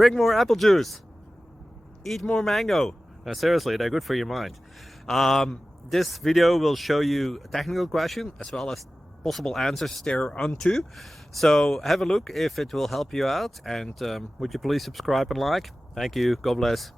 Drink more apple juice. Eat more mango. No, seriously, they're good for your mind. This video will show you a technical question as well as possible answers thereunto. So have a look if it will help you out, and would you please subscribe and like? Thank you. God bless.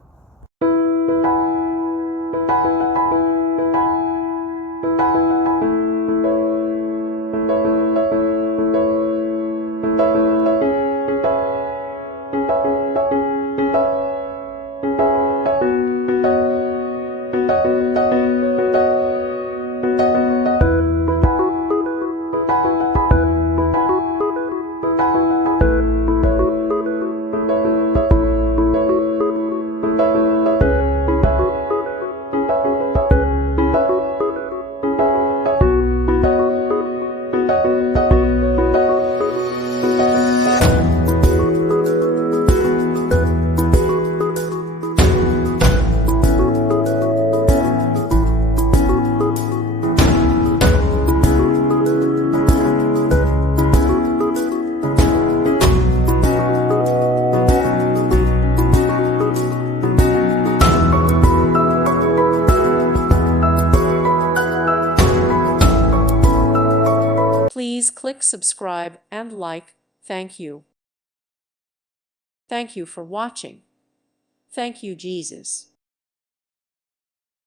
Please click subscribe and like. Thank you. Thank you for watching. Thank you, Jesus.